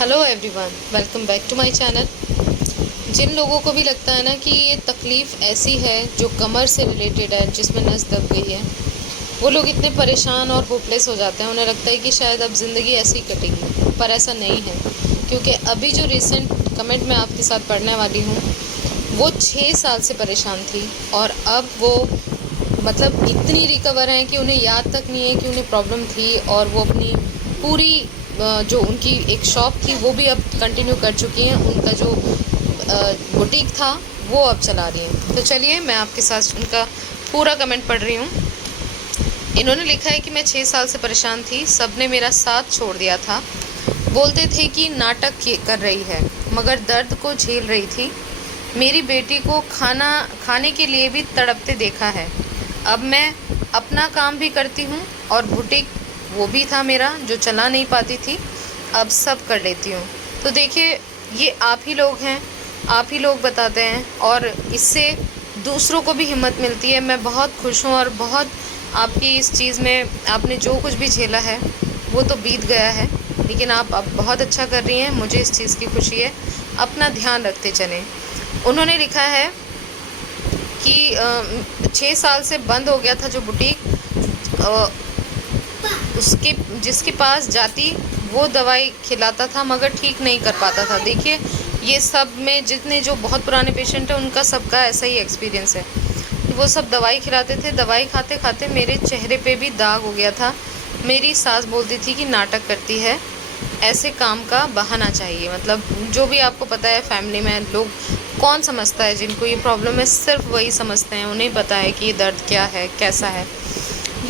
Hello everyone, welcome back to my channel. जिन लोगों को भी लगता है ना कि ये तकलीफ़ ऐसी है जो कमर से रिलेटेड है, जिसमें नस दब गई है, वो लोग इतने परेशान और होपलेस हो जाते हैं। उन्हें लगता है कि शायद अब ज़िंदगी ऐसी ही कटेगी, पर ऐसा नहीं है। क्योंकि अभी जो रिसेंट कमेंट मैं आपके साथ पढ़ने वाली हूँ, वो 6 साल से परेशान थी और अब वो मतलब इतनी रिकवर हैं कि उन्हें याद तक नहीं है कि उन्हें प्रॉब्लम थी। और वो अपनी पूरी जो उनकी एक शॉप थी वो भी अब कंटिन्यू कर चुकी हैं। उनका जो बुटीक था वो अब चला रही हैं। तो चलिए मैं आपके साथ उनका पूरा कमेंट पढ़ रही हूँ। इन्होंने लिखा है कि मैं 6 साल से परेशान थी, सबने मेरा साथ छोड़ दिया था। बोलते थे कि नाटक कर रही है, मगर दर्द को झेल रही थी। मेरी बेटी को खाने के लिए भी तड़पते देखा है। अब मैं अपना काम भी करती हूँ और बुटीक वो भी था मेरा जो चला नहीं पाती थी, अब सब कर लेती हूँ। तो देखिए, ये आप ही लोग हैं, आप ही लोग बताते हैं और इससे दूसरों को भी हिम्मत मिलती है। मैं बहुत खुश हूँ और बहुत आपकी इस चीज़ में आपने जो कुछ भी झेला है वो तो बीत गया है, लेकिन आप अब बहुत अच्छा कर रही हैं। मुझे इस चीज़ की खुशी है। अपना ध्यान रखते चलें। उन्होंने लिखा है कि 6 साल से बंद हो गया था जो बुटीक, उसके जिसके पास जाती वो दवाई खिलाता था मगर ठीक नहीं कर पाता था। देखिए, ये सब में जितने जो बहुत पुराने पेशेंट हैं उनका सबका ऐसा ही एक्सपीरियंस है। वो सब दवाई खिलाते थे, दवाई खाते खाते मेरे चेहरे पे भी दाग हो गया था। मेरी सास बोलती थी कि नाटक करती है, ऐसे काम का बहाना चाहिए। मतलब जो भी आपको पता है, फैमिली में लोग कौन समझता है, जिनको ये प्रॉब्लम है सिर्फ वही समझते हैं, उन्हें पता है कि ये दर्द क्या है, कैसा है।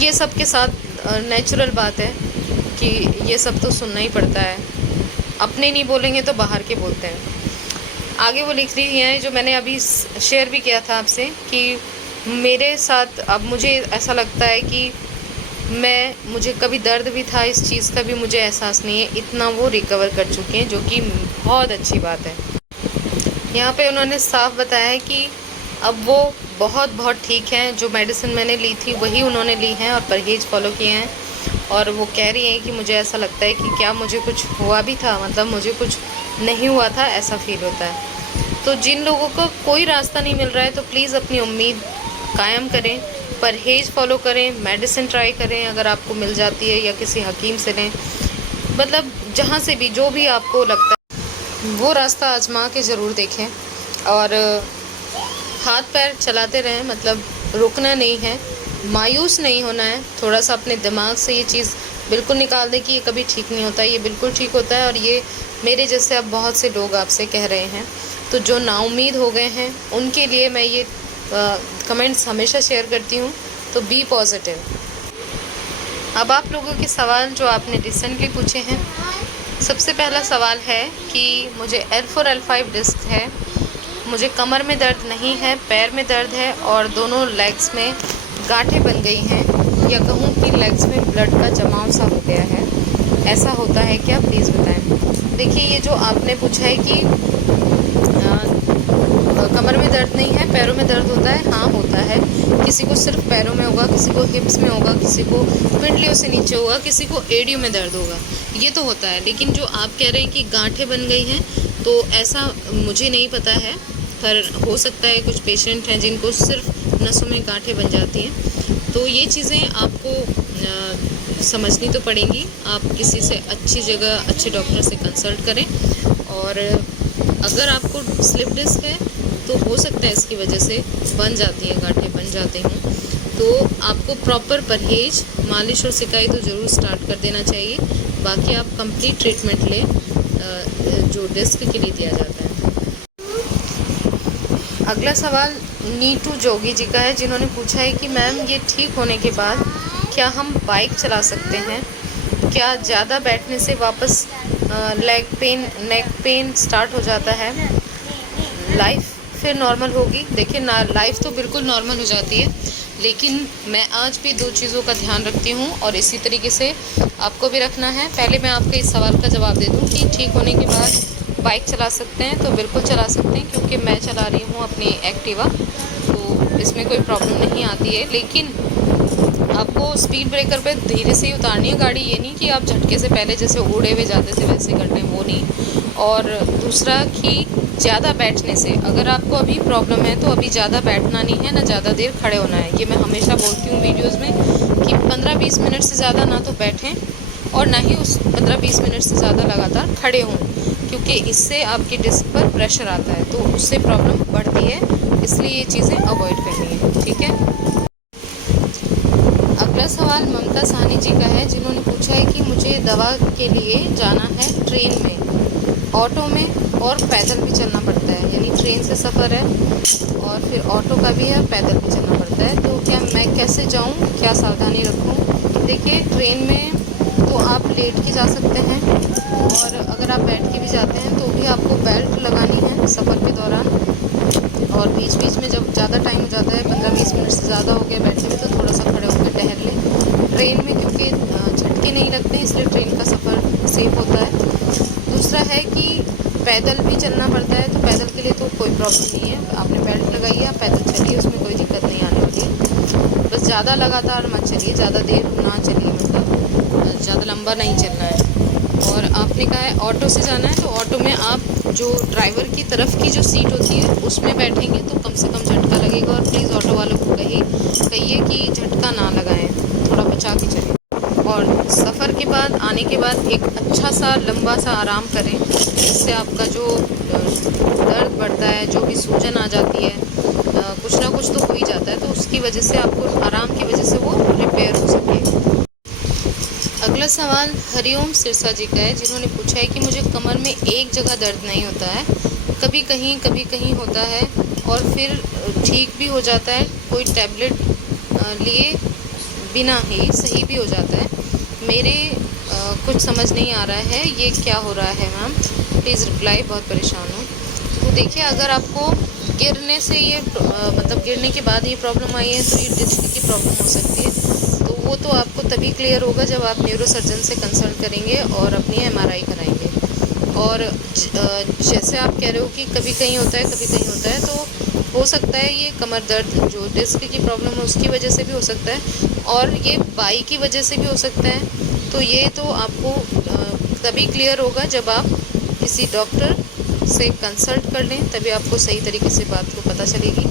ये सब के साथ नेचुरल बात है कि ये सब तो सुनना ही पड़ता है। अपने नहीं बोलेंगे तो बाहर के बोलते हैं। आगे वो लिख रही हैं, जो मैंने अभी शेयर भी किया था आपसे, कि मेरे साथ अब मुझे ऐसा लगता है कि मुझे कभी दर्द भी था, इस चीज़ का भी मुझे एहसास नहीं है। इतना वो रिकवर कर चुके हैं, जो कि बहुत अच्छी बात है। यहाँ पे उन्होंने साफ बताया है कि अब वो बहुत बहुत ठीक हैं। जो मेडिसिन मैंने ली थी वही उन्होंने ली हैं और परहेज़ फॉलो किए हैं। और वो कह रही हैं कि मुझे ऐसा लगता है कि क्या मुझे कुछ हुआ भी था, मतलब मुझे कुछ नहीं हुआ था, ऐसा फील होता है। तो जिन लोगों को कोई रास्ता नहीं मिल रहा है तो प्लीज़ अपनी उम्मीद कायम करें, परहेज़ फॉलो करें, मेडिसिन ट्राई करें अगर आपको मिल जाती है, या किसी हकीम से लें। मतलब जहाँ से भी जो भी आपको लगता है वो रास्ता आजमा के ज़रूर देखें और हाथ पैर चलाते रहें। मतलब रुकना नहीं है, मायूस नहीं होना है। थोड़ा सा अपने दिमाग से ये चीज़ बिल्कुल निकाल दें कि ये कभी ठीक नहीं होता, ये बिल्कुल ठीक होता है। और ये मेरे जैसे अब बहुत से लोग आपसे कह रहे हैं, तो जो नाउम्मीद हो गए हैं उनके लिए मैं ये कमेंट्स हमेशा शेयर करती हूँ। तो बी पॉजिटिव। अब आप लोगों के सवाल जो आपने रिसेंटली पूछे हैं, सबसे पहला सवाल है कि मुझे L4 L5 डिस्क है, मुझे कमर में दर्द नहीं है, पैर में दर्द है और दोनों लेग्स में गांठें बन गई हैं, या कहूँ कि लेग्स में ब्लड का जमाव सा हो गया है। ऐसा होता है क्या, प्लीज़ बताएं। देखिए, ये जो आपने पूछा है कि कमर में दर्द नहीं है, पैरों में दर्द होता है, हाँ होता है। किसी को सिर्फ पैरों में होगा, किसी को हिप्स में होगा, किसी को पिंडलियों से नीचे होगा, किसी को एडियो में दर्द होगा, ये तो होता है। लेकिन जो आप कह रहे हैं कि गांठें बन गई हैं, तो ऐसा मुझे नहीं पता है, पर हो सकता है कुछ पेशेंट हैं जिनको सिर्फ नसों में गांठें बन जाती हैं। तो ये चीज़ें आपको समझनी तो पड़ेंगी। आप किसी से अच्छी जगह अच्छे डॉक्टर से कंसल्ट करें। और अगर आपको स्लिप डिस्क है तो हो सकता है इसकी वजह से बन जाती हैं, गांठें बन जाते हैं। तो आपको प्रॉपर परहेज, मालिश और सिकाई तो ज़रूर स्टार्ट कर देना चाहिए। बाकी आप कंप्लीट ट्रीटमेंट लें जो डिस्क के लिए दिया जाता है। अगला सवाल नीटू जोगी जी का है, जिन्होंने पूछा है कि मैम, ये ठीक होने के बाद क्या हम बाइक चला सकते हैं? क्या ज़्यादा बैठने से वापस leg pain, neck pain start हो जाता है? लाइफ फिर नॉर्मल होगी? देखिए ना, लाइफ तो बिल्कुल नॉर्मल हो जाती है, लेकिन मैं आज भी 2 चीज़ों का ध्यान रखती हूँ और इसी तरीके से आपको भी रखना है। पहले मैं आपके इस सवाल का जवाब दे दूँ कि ठीक होने के बाद बाइक चला सकते हैं, तो बिल्कुल चला सकते हैं, क्योंकि मैं चला रही हूँ अपनी एक्टिवा, तो इसमें कोई प्रॉब्लम नहीं आती है। लेकिन आपको स्पीड ब्रेकर पे धीरे से ही उतारनी है गाड़ी। ये नहीं कि आप झटके से पहले जैसे उड़े हुए जाते थे वैसे करना है, वो नहीं। और दूसरा कि ज़्यादा बैठने से, अगर आपको अभी प्रॉब्लम है तो अभी ज़्यादा बैठना नहीं है, ना ज़्यादा देर खड़े होना है। ये मैं हमेशा बोलती हूँ वीडियोस में कि 15-20 मिनट से ज़्यादा ना तो बैठें और ना ही उस 15-20 मिनट से ज़्यादा लगातार खड़े हों, क्योंकि इससे आपकी डिस्क पर प्रेशर आता है तो उससे प्रॉब्लम बढ़ती है। इसलिए ये चीज़ें अवॉइड करनी है, ठीक है। अगला सवाल ममता साहनी जी का है, जिन्होंने पूछा है कि मुझे दवा के लिए जाना है ट्रेन में, ऑटो में और पैदल भी चलना पड़ता है, यानी ट्रेन से सफ़र है और फिर ऑटो का भी है, पैदल भी चलना पड़ता है, तो क्या मैं कैसे जाऊं, क्या सावधानी रखूं? देखिए, ट्रेन में तो आप लेट के जा सकते हैं और अगर आप बैठ के भी जाते हैं तो भी आपको बेल्ट लगानी है सफ़र के दौरान। और बीच बीच में जब ज़्यादा टाइम हो जाता है, 15-20 मिनट से ज़्यादा हो गया बैठे में, तो थोड़ा सा खड़े होकर टहल लें। ट्रेन में क्योंकि झटके नहीं लगते हैं, इसलिए ट्रेन का सफ़र सेफ होता है। दूसरा है कि पैदल भी चलना पड़ता है, तो पैदल के लिए तो कोई प्रॉब्लम नहीं है, आपने बेल्ट लगाई है, आप पैदल चलिए, उसमें कोई दिक्कत नहीं आने वाली है। बस ज़्यादा लगातार मत चलिए, ज़्यादा देर ना चलिए, मतलब ज़्यादा लंबा नहीं चलना है। और आपने कहा है ऑटो से जाना है, तो ऑटो में आप जो ड्राइवर की तरफ की जो सीट होती है उसमें बैठेंगे तो कम से कम झटका लगेगा। और प्लीज़ ऑटो वालों को कहिए कि झटका ना लगाएं, थोड़ा बचा के चलें। और सफ़र के बाद आने के बाद एक अच्छा सा लंबा सा आराम करें, जिससे आपका जो दर्द बढ़ता है, जो भी सूजन आ जाती है, कुछ ना कुछ तो हो ही जाता है, तो उसकी वजह से आपको आराम की वजह से वो रिपेयर हो सके। अगला सवाल हरिओम सिरसा जी का है, जिन्होंने पूछा है कि मुझे कमर में एक जगह दर्द नहीं होता है, कभी कहीं होता है और फिर ठीक भी हो जाता है, कोई टैबलेट लिए बिना ही सही भी हो जाता है। मेरे कुछ समझ नहीं आ रहा है, ये क्या हो रहा है मैम, प्लीज़ रिप्लाई, बहुत परेशान हूँ। तो देखिए, अगर आपको गिरने से ये मतलब गिरने के बाद ये प्रॉब्लम आई है, तो ये डिस्क की प्रॉब्लम हो सकती है। तो वो तो आपको तभी क्लियर होगा जब आप न्यूरोसर्जन से कंसल्ट करेंगे और अपनी एमआरआई कराएंगे। और जैसे आप कह रहे हो कि कभी कहीं होता है, कभी कहीं होता है, तो हो सकता है ये कमर दर्द जो डिस्क की प्रॉब्लम है उसकी वजह से भी हो सकता है, और ये बाई की वजह से भी हो सकता है। तो ये तो आपको तभी क्लियर होगा जब आप किसी डॉक्टर से कंसल्ट कर लें, तभी आपको सही तरीके से बात को पता चलेगी।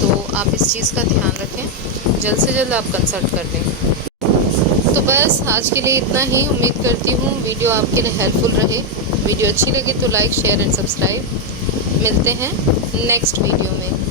तो आप इस चीज़ का ध्यान रखें, जल्द से जल्द आप कंसल्ट कर लें। तो बस आज के लिए इतना ही। उम्मीद करती हूँ वीडियो आपके लिए हेल्पफुल रहे। वीडियो अच्छी लगे तो लाइक, शेयर एंड सब्सक्राइब। मिलते हैं नेक्स्ट वीडियो में।